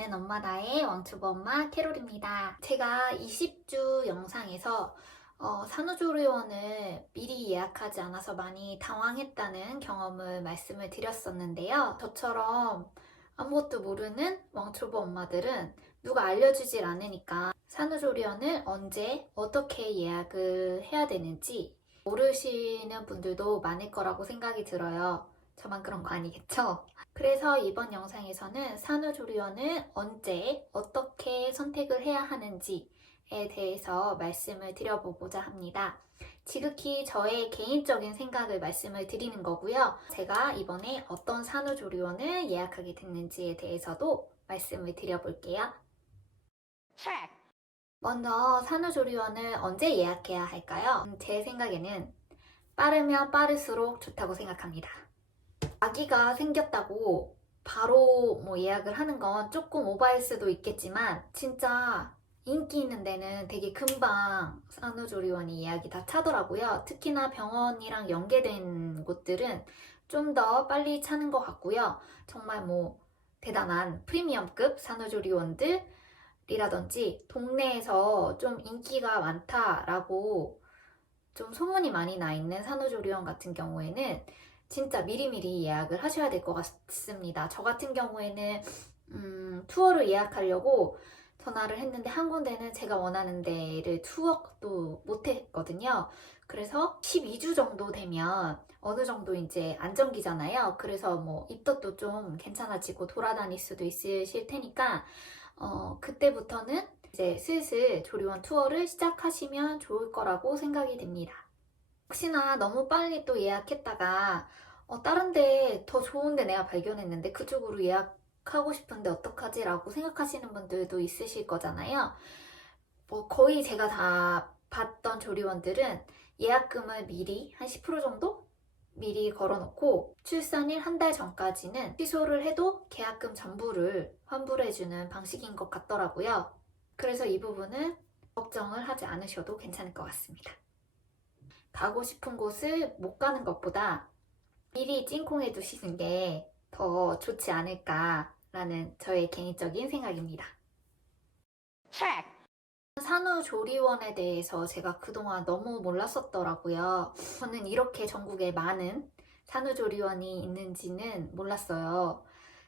나는 엄마 나의 왕초보 엄마 캐롤입니다. 제가 20주 영상에서 산후조리원을 미리 예약하지 않아서 많이 당황했다는 경험을 말씀을 드렸었는데요. 저처럼 아무것도 모르는 왕초보 엄마들은 누가 알려주질 않으니까 산후조리원을 언제 어떻게 예약을 해야 되는지 모르시는 분들도 많을 거라고 생각이 들어요. 저만 그런 거 아니겠죠? 그래서 이번 영상에서는 산후조리원을 언제 어떻게 선택을 해야 하는지에 대해서 말씀을 드려보고자 합니다. 지극히 저의 개인적인 생각을 말씀을 드리는 거고요. 제가 이번에 어떤 산후조리원을 예약하게 됐는지에 대해서도 말씀을 드려볼게요. 먼저 산후조리원을 언제 예약해야 할까요? 제 생각에는 빠르면 빠를수록 좋다고 생각합니다. 아기가 생겼다고 바로 예약을 하는 건 조금 오버할 수도 있겠지만 진짜 인기 있는 데는 되게 금방 산후조리원이 예약이 다 차더라고요. 특히나 병원이랑 연계된 곳들은 좀 더 빨리 차는 것 같고요. 정말 대단한 프리미엄급 산후조리원들이라든지 동네에서 좀 인기가 많다라고 좀 소문이 많이 나 있는 산후조리원 같은 경우에는 진짜 미리미리 예약을 하셔야 될 것 같습니다. 저 같은 경우에는 투어를 예약하려고 전화를 했는데 한 군데는 제가 원하는 데를 투어도 못 했거든요. 그래서 12주 정도 되면 어느 정도 이제 안정기잖아요. 그래서 입덧도 좀 괜찮아지고 돌아다닐 수도 있으실 테니까 그때부터는 이제 슬슬 조리원 투어를 시작하시면 좋을 거라고 생각이 됩니다. 혹시나 너무 빨리 또 예약했다가 다른 데 더 좋은데 내가 발견했는데 그쪽으로 예약하고 싶은데 어떡하지? 라고 생각하시는 분들도 있으실 거잖아요. 거의 제가 다 봤던 조리원들은 예약금을 미리 한 10% 정도? 미리 걸어놓고 출산일 한 달 전까지는 취소를 해도 계약금 전부를 환불해주는 방식인 것 같더라고요. 그래서 이 부분은 걱정을 하지 않으셔도 괜찮을 것 같습니다. 가고 싶은 곳을 못 가는 것보다 미리 찐콩해 두시는 게 더 좋지 않을까라는 저의 개인적인 생각입니다. 산후조리원에 대해서 제가 그동안 너무 몰랐었더라고요. 저는 이렇게 전국에 많은 산후조리원이 있는지는 몰랐어요.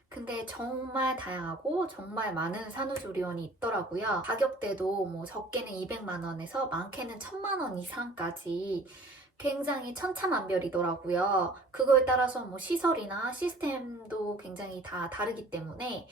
근데 정말 다양하고 정말 많은 산후조리원이 있더라고요. 가격대도 적게는 200만 원에서 많게는 1000만 원 이상까지 굉장히 천차만별이더라고요. 그거에 따라서 시설이나 시스템도 굉장히 다 다르기 때문에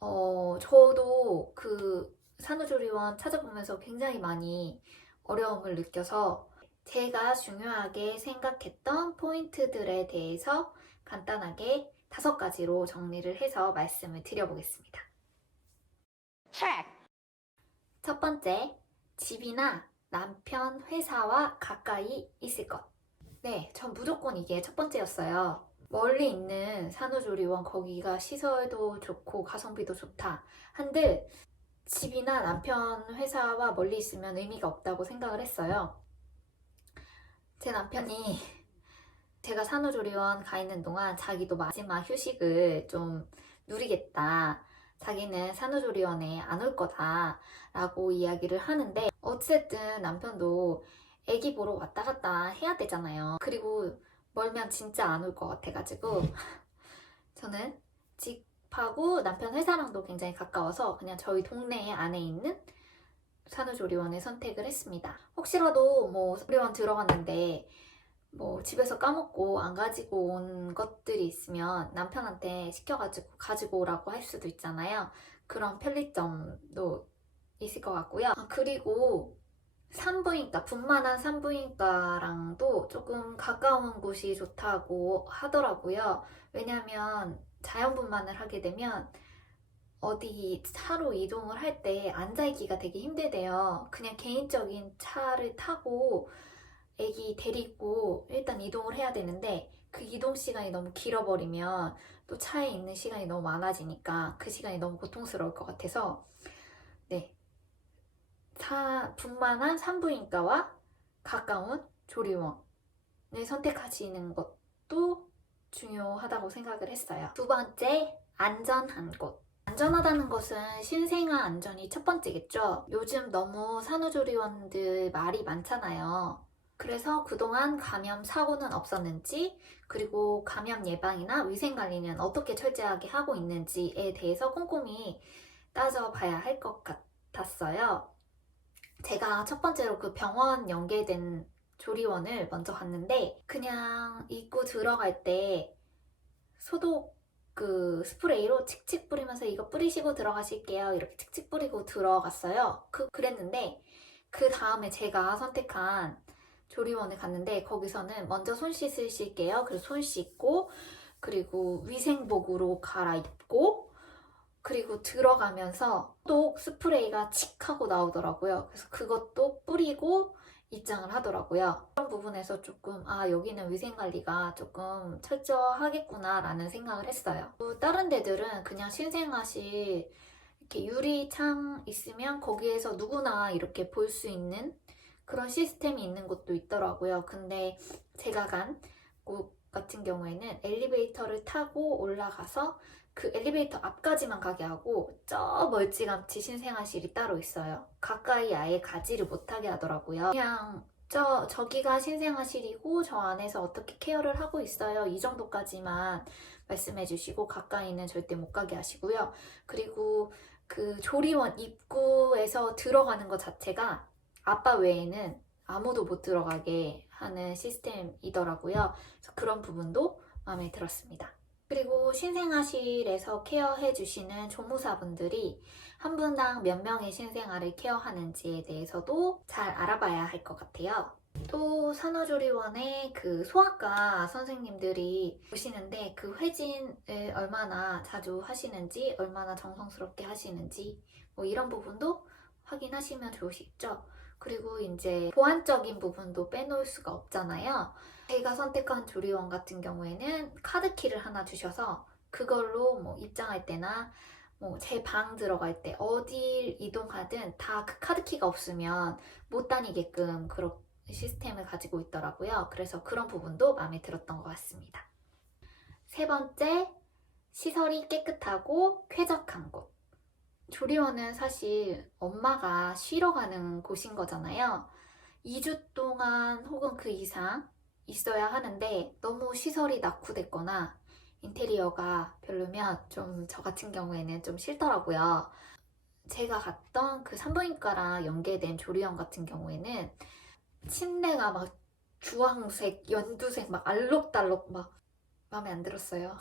저도 그 산후조리원 찾아보면서 굉장히 많이 어려움을 느껴서 제가 중요하게 생각했던 포인트들에 대해서 간단하게 5가지로 정리를 해서 말씀을 드려보겠습니다. 첫 번째, 집이나 남편 회사와 가까이 있을 것. 네, 전 무조건 이게 첫 번째였어요. 멀리 있는 산후조리원 거기가 시설도 좋고 가성비도 좋다 한들 집이나 남편 회사와 멀리 있으면 의미가 없다고 생각을 했어요. 제 남편이 제가 산후조리원 가 있는 동안 자기도 마지막 휴식을 좀 누리겠다. 자기는 산후조리원에 안 올 거다 라고 이야기를 하는데 어쨌든 남편도 애기 보러 왔다 갔다 해야 되잖아요. 그리고 멀면 진짜 안 올 것 같아가지고 저는 집하고 남편 회사랑도 굉장히 가까워서 그냥 저희 동네 안에 있는 산후조리원을 선택을 했습니다. 혹시라도 조리원 들어갔는데 집에서 까먹고 안 가지고 온 것들이 있으면 남편한테 시켜가지고 가지고 오라고 할 수도 있잖아요. 그런 편리점도 있을 것 같고요. 그리고 산부인과, 분만한 산부인과랑도 조금 가까운 곳이 좋다고 하더라고요. 왜냐면 자연분만을 하게 되면 어디 차로 이동을 할 때 앉아있기가 되게 힘들대요. 그냥 개인적인 차를 타고 애기 데리고 일단 이동을 해야 되는데 그 이동 시간이 너무 길어버리면 또 차에 있는 시간이 너무 많아지니까 그 시간이 너무 고통스러울 것 같아서 네, 분만한 산부인과와 가까운 조리원을 선택하시는 것도 중요하다고 생각을 했어요. 두 번째, 안전한 곳. 안전하다는 것은 신생아 안전이 첫 번째겠죠. 요즘 너무 산후조리원들 말이 많잖아요. 그래서 그동안 감염 사고는 없었는지, 그리고 감염 예방이나 위생관리는 어떻게 철저하게 하고 있는지에 대해서 꼼꼼히 따져봐야 할 것 같았어요. 제가 첫 번째로 그 병원 연계된 조리원을 먼저 갔는데, 그냥 입구 들어갈 때 소독 그 스프레이로 칙칙 뿌리면서 이거 뿌리시고 들어가실게요. 이렇게 칙칙 뿌리고 들어갔어요. 그랬는데 그 다음에 제가 선택한 조리원에 갔는데 거기서는 먼저 손 씻으실게요. 그래서 손 씻고 그리고 위생복으로 갈아입고 그리고 들어가면서 또 스프레이가 칙 하고 나오더라고요. 그래서 그것도 뿌리고 입장을 하더라고요. 그런 부분에서 조금 여기는 위생관리가 조금 철저하겠구나 라는 생각을 했어요. 또 다른 데들은 그냥 신생아실 이렇게 유리창 있으면 거기에서 누구나 이렇게 볼 수 있는 그런 시스템이 있는 곳도 있더라고요. 근데 제가 간 곳 같은 경우에는 엘리베이터를 타고 올라가서 그 엘리베이터 앞까지만 가게 하고 저 멀찌감치 신생아실이 따로 있어요. 가까이 아예 가지를 못하게 하더라고요. 그냥 저기가 신생아실이고 저 안에서 어떻게 케어를 하고 있어요. 이 정도까지만 말씀해 주시고 가까이는 절대 못 가게 하시고요. 그리고 그 조리원 입구에서 들어가는 것 자체가 아빠 외에는 아무도 못 들어가게 하는 시스템이더라고요. 그래서 그런 부분도 마음에 들었습니다. 그리고 신생아실에서 케어해 주시는 조무사분들이 한 분당 몇 명의 신생아를 케어하는지에 대해서도 잘 알아봐야 할 것 같아요. 또 산후조리원에 그 소아과 선생님들이 보시는데 그 회진을 얼마나 자주 하시는지, 얼마나 정성스럽게 하시는지 뭐 이런 부분도 확인하시면 좋으시겠죠. 그리고 이제 보안적인 부분도 빼놓을 수가 없잖아요. 제가 선택한 조리원 같은 경우에는 카드키를 하나 주셔서 그걸로 뭐 입장할 때나 뭐 제 방 들어갈 때 어딜 이동하든 다 그 카드키가 없으면 못 다니게끔 그런 시스템을 가지고 있더라고요. 그래서 그런 부분도 마음에 들었던 것 같습니다. 세 번째, 시설이 깨끗하고 쾌적한 곳. 조리원은 사실 엄마가 쉬러 가는 곳인 거잖아요. 2주 동안 혹은 그 이상 있어야 하는데 너무 시설이 낙후됐거나 인테리어가 별로면 좀 저 같은 경우에는 좀 싫더라고요. 제가 갔던 그 산부인과랑 연계된 조리원 같은 경우에는 침대가 막 주황색, 연두색, 막 알록달록 막 마음에 안 들었어요.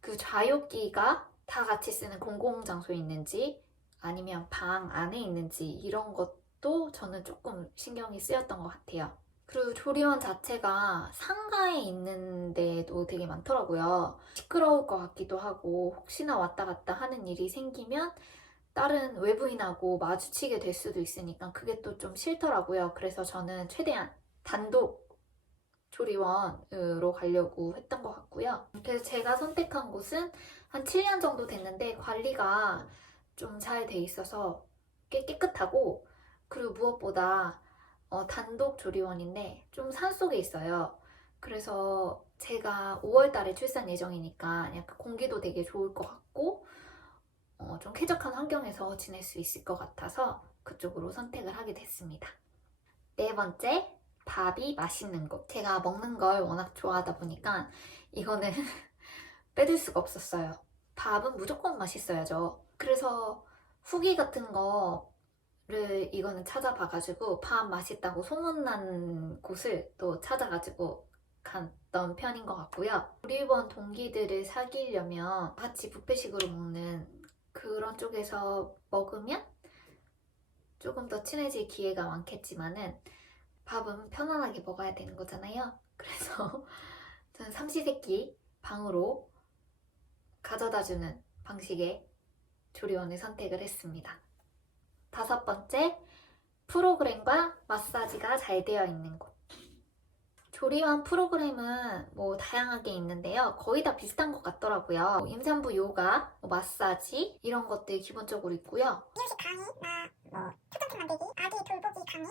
그 좌욕기가 다 같이 쓰는 공공장소에 있는지 아니면 방 안에 있는지 이런 것도 저는 조금 신경이 쓰였던 것 같아요. 그리고 조리원 자체가 상가에 있는 데도 되게 많더라고요. 시끄러울 것 같기도 하고 혹시나 왔다 갔다 하는 일이 생기면 다른 외부인하고 마주치게 될 수도 있으니까 그게 또 좀 싫더라고요. 그래서 저는 최대한 단독 조리원으로 가려고 했던 것 같고요. 그래서 제가 선택한 곳은 한 7년 정도 됐는데 관리가 좀 잘 돼 있어서 꽤 깨끗하고 그리고 무엇보다 단독 조리원인데 좀 산속에 있어요. 그래서 제가 5월 달에 출산 예정이니까 약간 공기도 되게 좋을 것 같고 좀 쾌적한 환경에서 지낼 수 있을 것 같아서 그쪽으로 선택을 하게 됐습니다. 네 번째, 밥이 맛있는 곳. 제가 먹는 걸 워낙 좋아하다 보니까 이거는 빼둘 수가 없었어요. 밥은 무조건 맛있어야죠. 그래서 후기 같은 거를 이거는 찾아봐가지고 밥 맛있다고 소문난 곳을 또 찾아가지고 갔던 편인 것 같고요. 조리원 동기들을 사귀려면 같이 뷔페식으로 먹는 그런 쪽에서 먹으면 조금 더 친해질 기회가 많겠지만은 밥은 편안하게 먹어야 되는 거잖아요. 그래서 저는 삼시세끼 방으로 가져다주는 방식의 조리원을 선택을 했습니다. 다섯 번째, 프로그램과 마사지가 잘 되어 있는 곳. 조리원 프로그램은 뭐 다양하게 있는데요. 거의 다 비슷한 것 같더라고요. 임산부 요가, 마사지 이런 것들 기본적으로 있고요. 이유식 강의나 초점팀 만들기, 아기 돌보기 강의,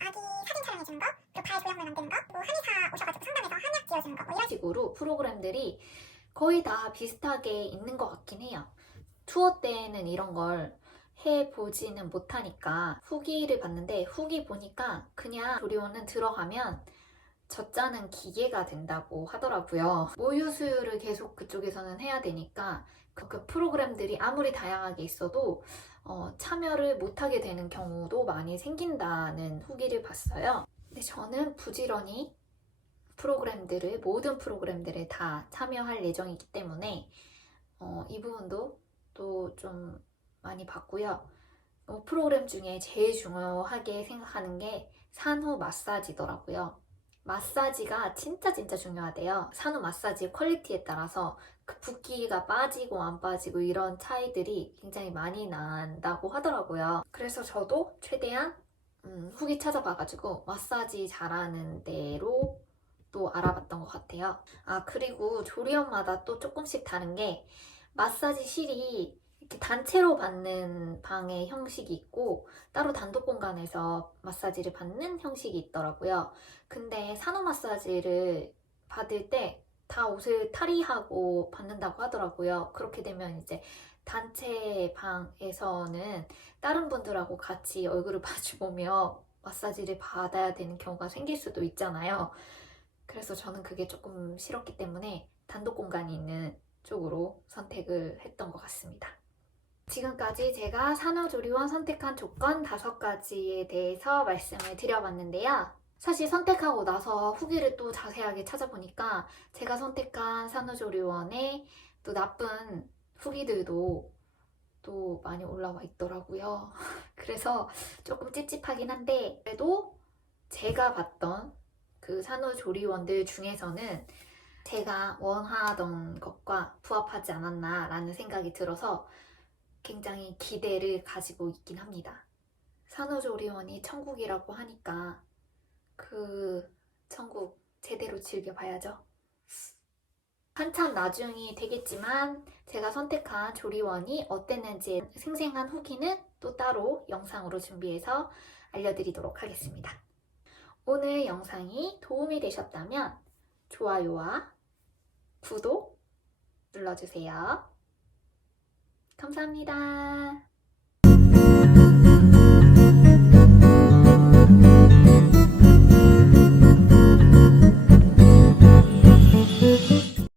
아기 사진 촬영해주는 거, 그리고 발 조형물 만드는 거, 그리고 한의사 오셔가지고 상담해서 한약 지어주는 거, 뭐 이런 식으로 프로그램들이 거의 다 비슷하게 있는 것 같긴 해요. 투어 때는 이런 걸 해보지는 못하니까 후기를 봤는데 후기 보니까 그냥 조리원은 들어가면 젖짜는 기계가 된다고 하더라고요. 모유 수유를 계속 그쪽에서는 해야 되니까 그 프로그램들이 아무리 다양하게 있어도 참여를 못하게 되는 경우도 많이 생긴다는 후기를 봤어요. 근데 저는 부지런히 모든 프로그램들에 다 참여할 예정이기 때문에 이 부분도 또 좀 많이 봤고요. 프로그램 중에 제일 중요하게 생각하는 게 산후 마사지더라고요. 마사지가 진짜 중요하대요. 산후 마사지 퀄리티에 따라서 그 붓기가 빠지고 안 빠지고 이런 차이들이 굉장히 많이 난다고 하더라고요. 그래서 저도 최대한 후기 찾아봐가지고 마사지 잘하는 데로 또 알아봤던 것 같아요. 그리고 조리원마다 또 조금씩 다른 게 마사지실이 이렇게 단체로 받는 방의 형식이 있고 따로 단독 공간에서 마사지를 받는 형식이 있더라고요. 근데 산후 마사지를 받을 때 다 옷을 탈의하고 받는다고 하더라고요. 그렇게 되면 이제 단체 방에서는 다른 분들하고 같이 얼굴을 마주보며 마사지를 받아야 되는 경우가 생길 수도 있잖아요. 그래서 저는 그게 조금 싫었기 때문에 단독 공간이 있는 쪽으로 선택을 했던 것 같습니다. 지금까지 제가 산후조리원 선택한 조건 5가지에 대해서 말씀을 드려봤는데요. 사실 선택하고 나서 후기를 또 자세하게 찾아보니까 제가 선택한 산후조리원의 또 나쁜 후기들도 또 많이 올라와 있더라고요. 그래서 조금 찝찝하긴 한데 그래도 제가 봤던 그 산후조리원들 중에서는 제가 원하던 것과 부합하지 않았나라는 생각이 들어서 굉장히 기대를 가지고 있긴 합니다. 산후조리원이 천국이라고 하니까 그 천국 제대로 즐겨봐야죠. 한참 나중이 되겠지만 제가 선택한 조리원이 어땠는지 생생한 후기는 또 따로 영상으로 준비해서 알려드리도록 하겠습니다. 오늘 영상이 도움이 되셨다면 좋아요와 구독 눌러주세요. 감사합니다.